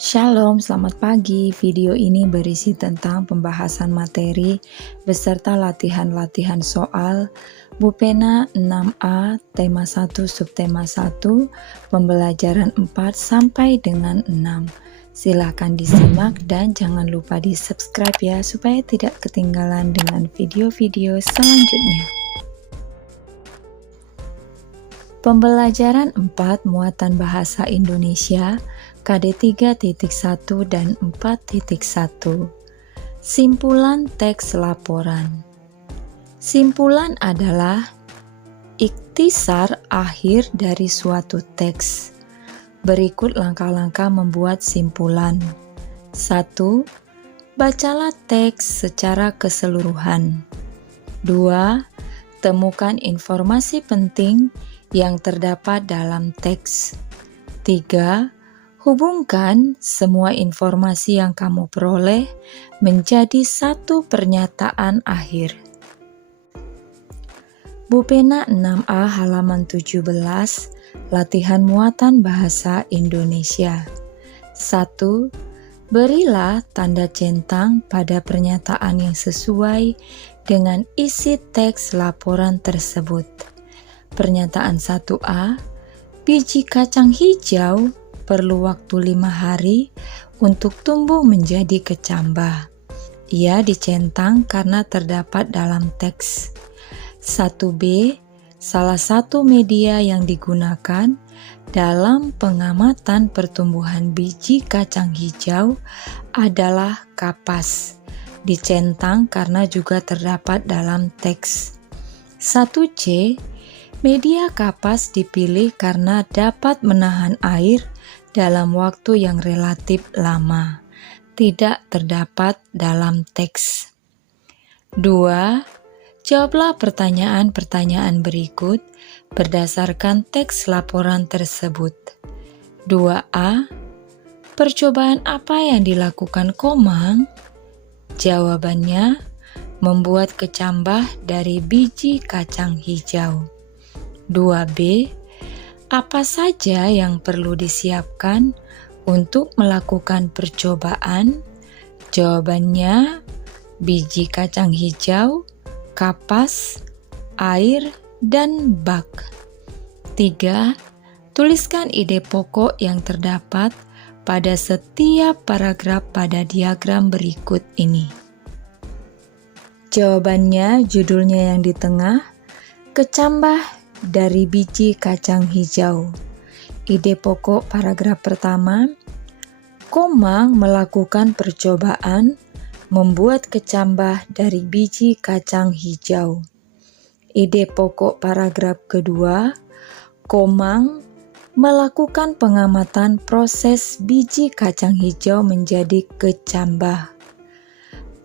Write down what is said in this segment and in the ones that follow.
Shalom, selamat pagi. Video ini berisi tentang pembahasan materi beserta latihan-latihan soal Bupena 6A, tema 1, subtema 1, pembelajaran 4 sampai dengan 6. Silakan disimak dan jangan lupa di subscribe ya, supaya tidak ketinggalan dengan video-video selanjutnya. Pembelajaran 4 muatan bahasa Indonesia KD 3.1 dan 4.1. Simpulan teks laporan. Simpulan adalah ikhtisar akhir dari suatu teks. Berikut langkah-langkah membuat simpulan. 1. Bacalah teks secara keseluruhan. 2. Temukan informasi penting yang terdapat dalam teks. 3. Hubungkan semua informasi yang kamu peroleh menjadi satu pernyataan akhir. Bupena 6A halaman 17, latihan muatan bahasa Indonesia. 1. Berilah tanda centang pada pernyataan yang sesuai dengan isi teks laporan tersebut. Pernyataan 1A, biji kacang hijau perlu waktu 5 hari untuk tumbuh menjadi kecambah. Ia dicentang karena terdapat dalam teks. 1B, salah satu media yang digunakan dalam pengamatan pertumbuhan biji kacang hijau adalah kapas. Dicentang karena juga terdapat dalam teks. 1C, media kapas dipilih karena dapat menahan air dalam waktu yang relatif lama. Tidak terdapat dalam teks. 2. Jawablah pertanyaan-pertanyaan berikut berdasarkan teks laporan tersebut. 2A. Percobaan apa yang dilakukan Komang? Jawabannya, membuat kecambah dari biji kacang hijau. 2B. Apa saja yang perlu disiapkan untuk melakukan percobaan? Jawabannya, biji kacang hijau, kapas, air, dan bak. 3. Tuliskan ide pokok yang terdapat pada setiap paragraf pada diagram berikut ini. Jawabannya, judulnya yang di tengah, kecambah dari biji kacang hijau. Ide pokok paragraf pertama, Komang melakukan percobaan membuat kecambah dari biji kacang hijau. Ide pokok paragraf kedua, Komang melakukan pengamatan proses biji kacang hijau menjadi kecambah.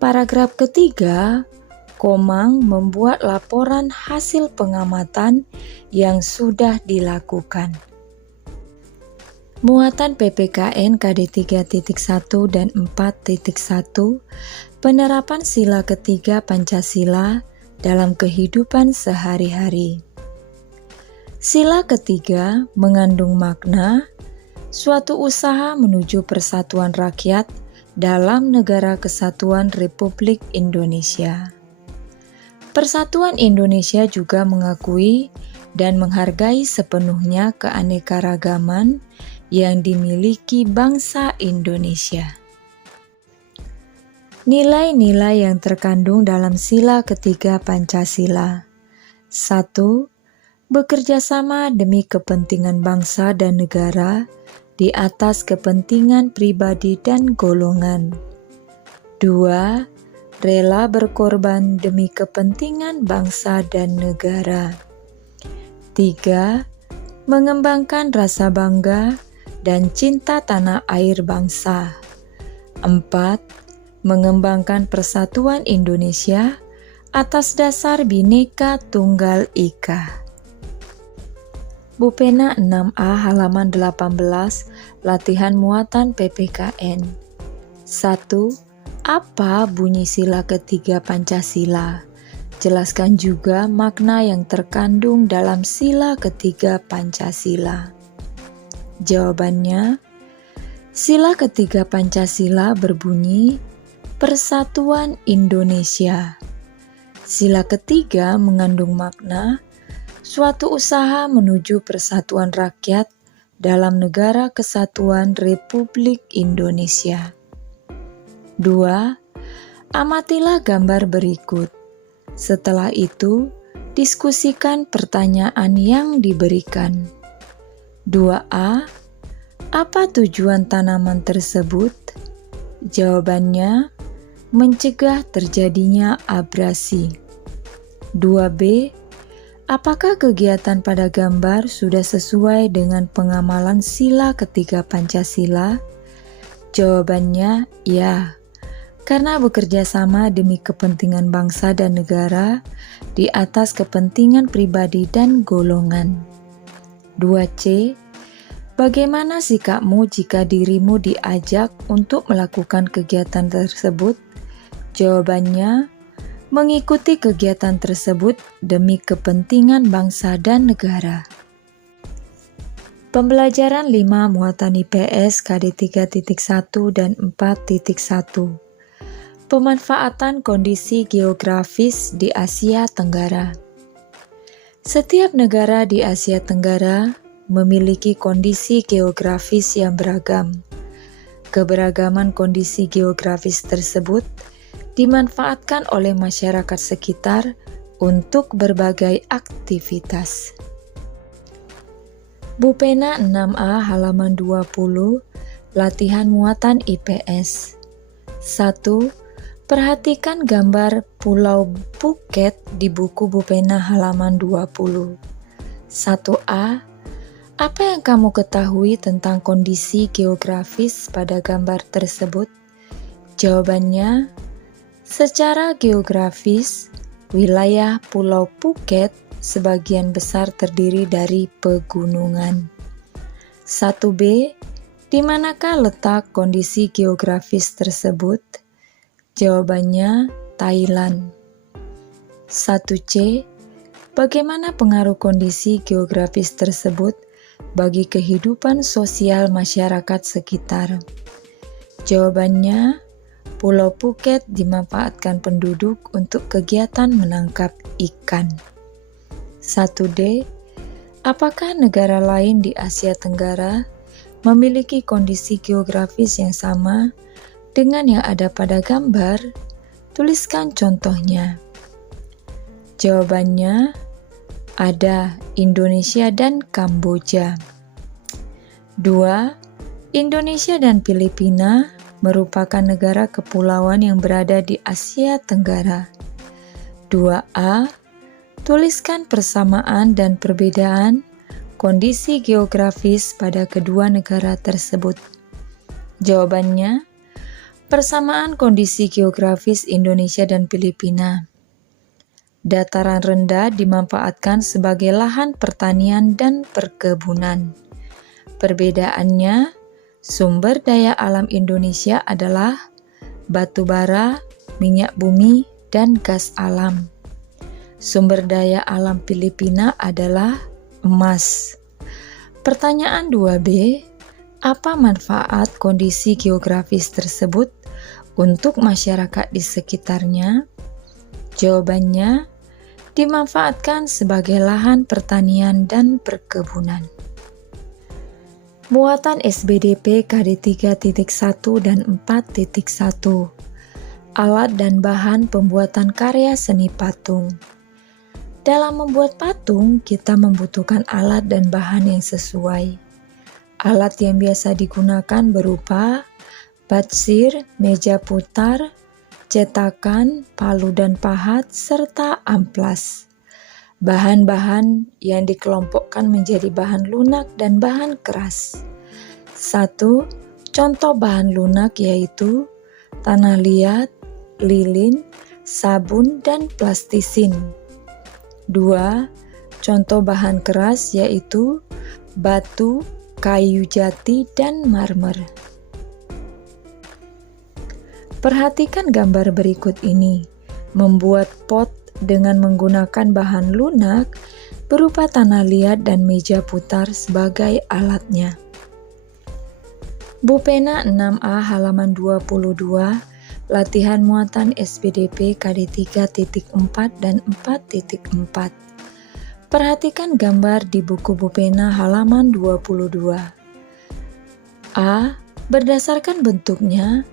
Paragraf ketiga, Komang membuat laporan hasil pengamatan yang sudah dilakukan. Muatan PPKN KD 3.1 dan 4.1, penerapan sila ketiga Pancasila dalam kehidupan sehari-hari. Sila ketiga mengandung makna suatu usaha menuju persatuan rakyat dalam Negara Kesatuan Republik Indonesia. Persatuan Indonesia juga mengakui dan menghargai sepenuhnya keanekaragaman yang dimiliki bangsa Indonesia. Nilai-nilai yang terkandung dalam sila ketiga Pancasila. 1. Bekerja sama demi kepentingan bangsa dan negara di atas kepentingan pribadi dan golongan. 2. Rela berkorban demi kepentingan bangsa dan negara. 3. Mengembangkan rasa bangga dan cinta tanah air bangsa. 4. Mengembangkan persatuan Indonesia atas dasar Bhinneka Tunggal Ika. Bupena 6A halaman 18, latihan muatan PPKN. 1. Apa bunyi sila ketiga Pancasila? Jelaskan juga makna yang terkandung dalam sila ketiga Pancasila. Jawabannya, Sila ketiga Pancasila berbunyi Persatuan Indonesia. Sila ketiga mengandung makna suatu usaha menuju persatuan rakyat dalam Negara Kesatuan Republik Indonesia. 2. Amatilah gambar berikut. Setelah itu, diskusikan pertanyaan yang diberikan. 2A. Apa tujuan tanaman tersebut? Jawabannya, mencegah terjadinya abrasi. 2B. Apakah kegiatan pada gambar sudah sesuai dengan pengamalan sila ketiga Pancasila? Jawabannya, ya. Karena bekerja sama demi kepentingan bangsa dan negara di atas kepentingan pribadi dan golongan. 2C. Bagaimana sikapmu jika dirimu diajak untuk melakukan kegiatan tersebut? Jawabannya, mengikuti kegiatan tersebut demi kepentingan bangsa dan negara. Pembelajaran 5 muatan IPS KD 3.1 dan 4.1. Pemanfaatan kondisi geografis di Asia Tenggara. Setiap negara di Asia Tenggara memiliki kondisi geografis yang beragam. Keberagaman kondisi geografis tersebut dimanfaatkan oleh masyarakat sekitar untuk berbagai aktivitas. Bupena 6A halaman 20, latihan muatan IPS. 1. Perhatikan gambar Pulau Phuket di buku Bupena halaman 20. 1A. Apa yang kamu ketahui tentang kondisi geografis pada gambar tersebut? Jawabannya, secara geografis, wilayah Pulau Phuket sebagian besar terdiri dari pegunungan. 1B. Di manakah letak kondisi geografis tersebut? Jawabannya, Thailand. 1C. Bagaimana pengaruh kondisi geografis tersebut bagi kehidupan sosial masyarakat sekitar? Jawabannya, Pulau Phuket dimanfaatkan penduduk untuk kegiatan menangkap ikan. 1D. Apakah negara lain di Asia Tenggara memiliki kondisi geografis yang sama dengan yang ada pada gambar? Tuliskan contohnya. Jawabannya, ada Indonesia dan Kamboja. 2. Indonesia dan Filipina merupakan negara kepulauan yang berada di Asia Tenggara. 2A. Tuliskan persamaan dan perbedaan kondisi geografis pada kedua negara tersebut. Jawabannya, persamaan kondisi geografis Indonesia dan Filipina. Dataran rendah dimanfaatkan sebagai lahan pertanian dan perkebunan. Perbedaannya, sumber daya alam Indonesia adalah batu bara, minyak bumi, dan gas alam. Sumber daya alam Filipina adalah emas. Pertanyaan 2B, apa manfaat kondisi geografis tersebut untuk masyarakat di sekitarnya? Jawabannya, dimanfaatkan sebagai lahan pertanian dan perkebunan. Muatan SBDP KD 3.1 dan 4.1. Alat dan bahan pembuatan karya seni patung. Dalam membuat patung, kita membutuhkan alat dan bahan yang sesuai. Alat yang biasa digunakan berupa batsir, meja putar, cetakan, palu dan pahat, serta amplas. Bahan-bahan yang dikelompokkan menjadi bahan lunak dan bahan keras. 1. Contoh bahan lunak yaitu tanah liat, lilin, sabun, dan plastisin. 2. Contoh bahan keras yaitu batu, kayu jati, dan marmer. Perhatikan gambar berikut ini. Membuat pot dengan menggunakan bahan lunak berupa tanah liat dan meja putar sebagai alatnya. Bupena 6A halaman 22, latihan muatan SPDP KD 3.4 dan 4.4. Perhatikan gambar di buku Bupena halaman 22. A. Berdasarkan bentuknya,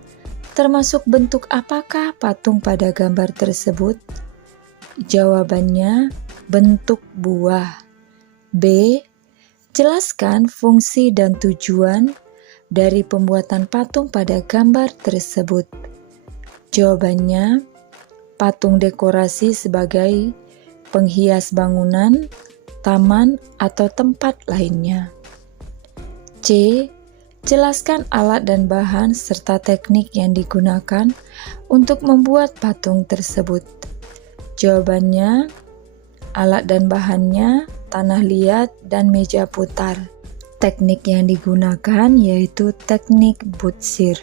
termasuk bentuk apakah patung pada gambar tersebut? Jawabannya, bentuk buah. B. Jelaskan fungsi dan tujuan dari pembuatan patung pada gambar tersebut. Jawabannya, patung dekorasi sebagai penghias bangunan, taman, atau tempat lainnya. C. Jelaskan alat dan bahan serta teknik yang digunakan untuk membuat patung tersebut. Jawabannya, alat dan bahannya tanah liat dan meja putar. Teknik yang digunakan yaitu teknik butsir.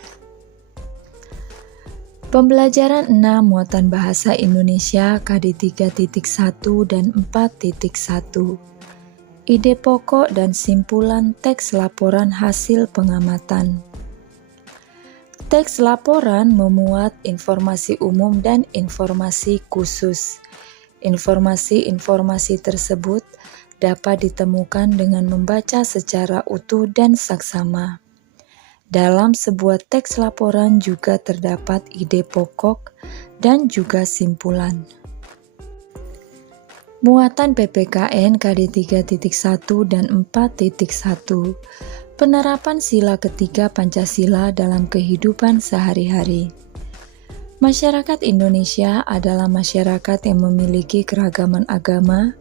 Pembelajaran 6 muatan bahasa Indonesia KD 3.1 dan 4.1. Ide pokok dan simpulan teks laporan hasil pengamatan. Teks laporan memuat informasi umum dan informasi khusus. Informasi-informasi tersebut dapat ditemukan dengan membaca secara utuh dan saksama. Dalam sebuah teks laporan juga terdapat ide pokok dan juga simpulan. Muatan PPKN KD 3.1 dan 4.1. Penerapan sila ketiga Pancasila dalam kehidupan sehari-hari. Masyarakat Indonesia adalah masyarakat yang memiliki keragaman agama,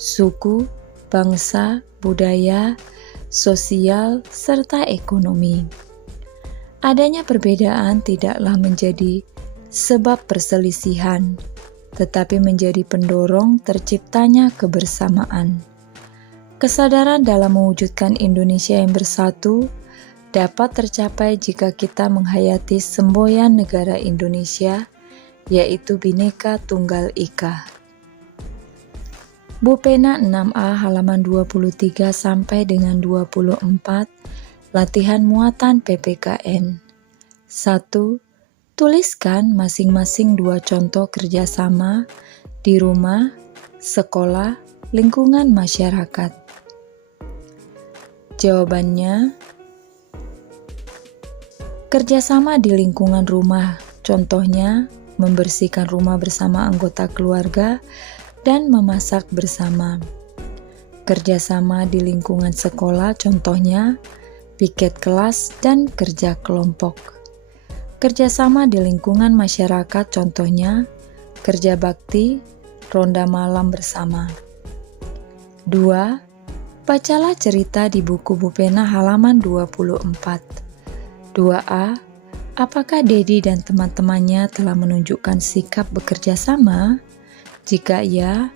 suku, bangsa, budaya, sosial, serta ekonomi. Adanya perbedaan tidaklah menjadi sebab perselisihan, tetapi menjadi pendorong terciptanya kebersamaan. Kesadaran dalam mewujudkan Indonesia yang bersatu dapat tercapai jika kita menghayati semboyan negara Indonesia, yaitu Bhinneka Tunggal Ika. Bupena 6A halaman 23 sampai dengan 24, latihan muatan PPKN. 1. Tuliskan masing-masing 2 contoh kerjasama di rumah, sekolah, lingkungan masyarakat. Jawabannya, kerjasama di lingkungan rumah, contohnya membersihkan rumah bersama anggota keluarga dan memasak bersama. Kerjasama di lingkungan sekolah, contohnya piket kelas dan kerja kelompok. Kerjasama di lingkungan masyarakat, contohnya kerja bakti, ronda malam bersama. 2. Bacalah cerita di buku Bupena halaman 24. 2A. Apakah Dedi dan teman-temannya telah menunjukkan sikap bekerja sama? Jika iya,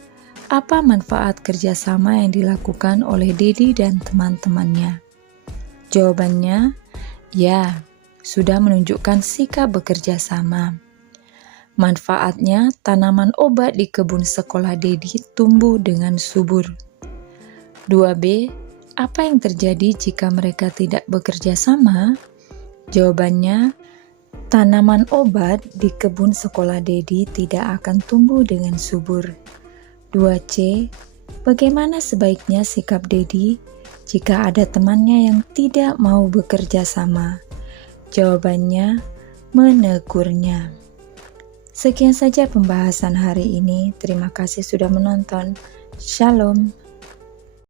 apa manfaat kerjasama yang dilakukan oleh Dedi dan teman-temannya? Jawabannya, ya, sudah menunjukkan sikap bekerja sama. Manfaatnya, tanaman obat di kebun sekolah Dedi tumbuh dengan subur. 2B. Apa yang terjadi jika mereka tidak bekerja sama? Jawabannya, tanaman obat di kebun sekolah Dedi tidak akan tumbuh dengan subur. 2C. Bagaimana sebaiknya sikap Dedi jika ada temannya yang tidak mau bekerja sama? Jawabannya, menegurnya. Sekian saja pembahasan hari ini. Terima kasih sudah menonton. Shalom.